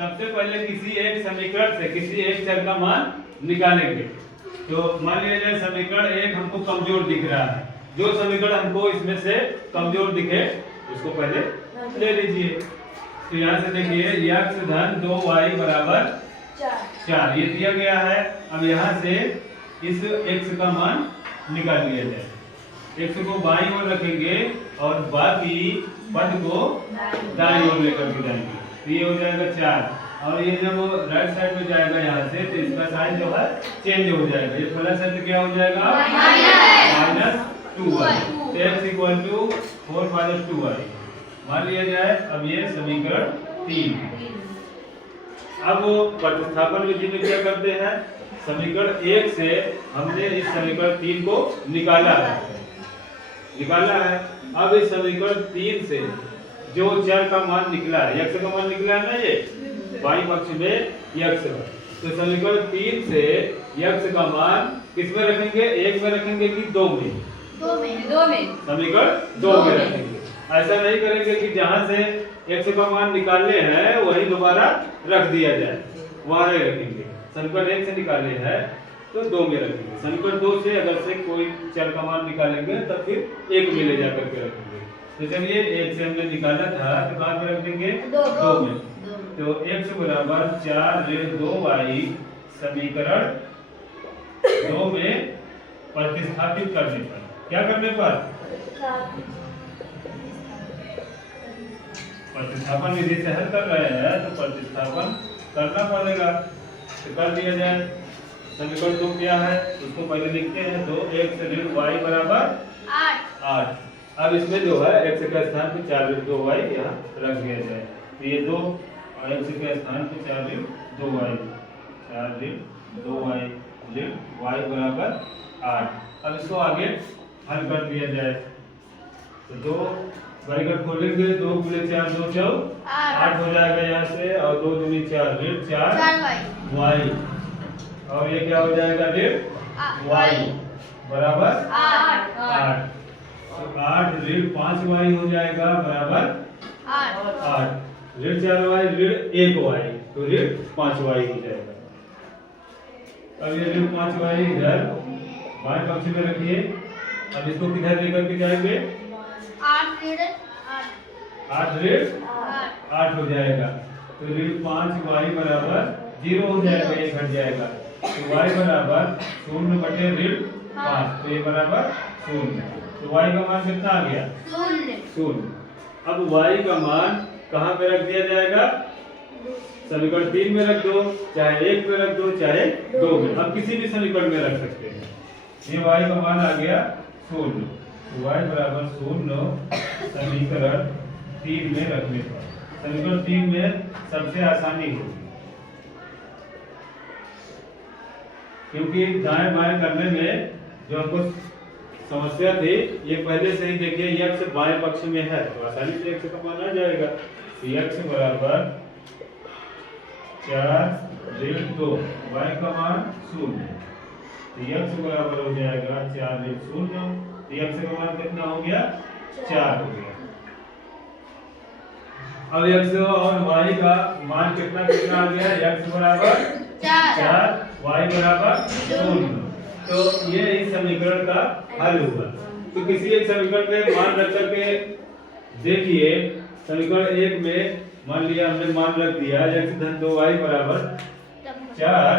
सबसे पहले किसी एक समीकरण से किसी एक चर का मान निकालेंगे। तो मान लिया जाए समीकरण एक हमको कमजोर दिख रहा है, जो समीकरण हमको इसमें से कमजोर दिखे उसको पहले ले लीजिए। तो यहाँ से देखिए x धन 2y बराबर 4 ये दिया गया है। अब यहाँ से इस x का मान निकाल लिया जाए। x को बाईं ओर रखेंगे और बाकी पद को दाईं ओर लेकर के जाएंगे, तो ये हो जाएगा 4। और ये जब राइट साइड में जाएगा यहाँ से तो इसका साइन जो है चेंज हो जाएगा, ये प्लस है तो क्या हो जाएगा -2y। x equal to 4 - 2y मान लिया जाए। अब ये समीकरण 3। अब प्रतिस्थापन विधि में क्या करते हैं, समीकरण 1 से हमने इस समीकरण 3 को निकाला है। अब इस समीकरण 3 से जो चर का मान निकला है, x का मान निकला है ना, ये बाईं पक्ष में x है, तो समीकरण 3 से x का मान किस में रखेंगे, 1 में रखेंगे कि 2 में? 2 में। समीकरण 2 में रखेंगे। ऐसा नहीं करेंगे कि जहां से x का मान निकाले हैं वही दोबारा रख दिया जाए, वहां नहीं रखेंगे। समीकरण 1 से निकाले हैं तो 2 में रखेंगे। समीकरण 2 से अगर से कोई चर का मान निकालेंगे तब फिर 1 में ले जाकर के रखेंगे। तो चलिए 1 से हमने निकाला था तो कहाँ पे रख देंगे, 2 में। तो x बराबर 4 ऋण 2y समीकरण 2 में प्रतिस्थापित करने पर, क्या करने पर, प्रतिस्थापन विधि से हल कर रहे हैं तो प्रतिस्थापन करना पड़ेगा। तो कर दिया जाए। समीकरण 2 क्या है उसको पहले लिखते हैं। तो x ऋण y बराबर 8। अब इसमें जो है x के स्थान पे 4 ऋण 2y यहाँ रख दिया जाए। तो ये 2 और x के स्थान पे 4 ऋण 2y, 4 ऋण 2y ऋण y बराबर 8। अब इसको आगे हल कर दिया जाए। तो 2 ब्रैकेट खोलेंगे, 2 × 4 = 2 8 हो जाएगा यहाँ से, और 2 दूनी 4 ऋण 4 y, और ये क्या हो जाएगा, ऋण y बराबर 8। तो 8 ऋण 5y हो जाएगा बराबर 8। ऋण 4y ऋण 1y, तो ऋण 5y हो जाएगा। अब ये ऋण 5y इधर बाएं पक्ष में रखिए। अब इसको किधर लेकर के जाएंगे, 8 ऋण 8 हो जाएगा। तो ऋण 5y बराबर 0 हो जाएगा, ये घट जाएगा। तो y बराबर 0 बटे ऋण 5, तो ये बराबर 0। तो y का मान कितना आ गया, 0। अब y का मान कहाँ पे रख दिया जाएगा, समीकरण 3 में रख दो, चाहे 1 में रख दो, चाहे 2 में, अब किसी भी समीकरण में रख सकते हैं। ये y का मान आ गया 0। तो y बराबर 0 समीकरण 3 में रखने पर, समीकरण 3 में सबसे आसानी होगी क्योंकि दाएं बाएं करने में जो हमको समस्या थी, ये पहले से ही देखिए x बाएं पक्ष में है तो आसानी से x का मान आ जाएगा। तो x बराबर 4 ऋण 2, y का मान 0, तो x बराबर हो जाएगा 4 ऋण 0। तो x का मान कितना हो गया, 4 हो गया। अब x और y का मान कितना कितना आ गया, x बराबर 4 y बराबर 0। तो ये इस समीकरण का हल हुआ। तो किसी एक समीकरण में मान रख करके देखिए, समीकरण 1 में मान लिया हमने मान रख दिया x धन 2y बराबर 4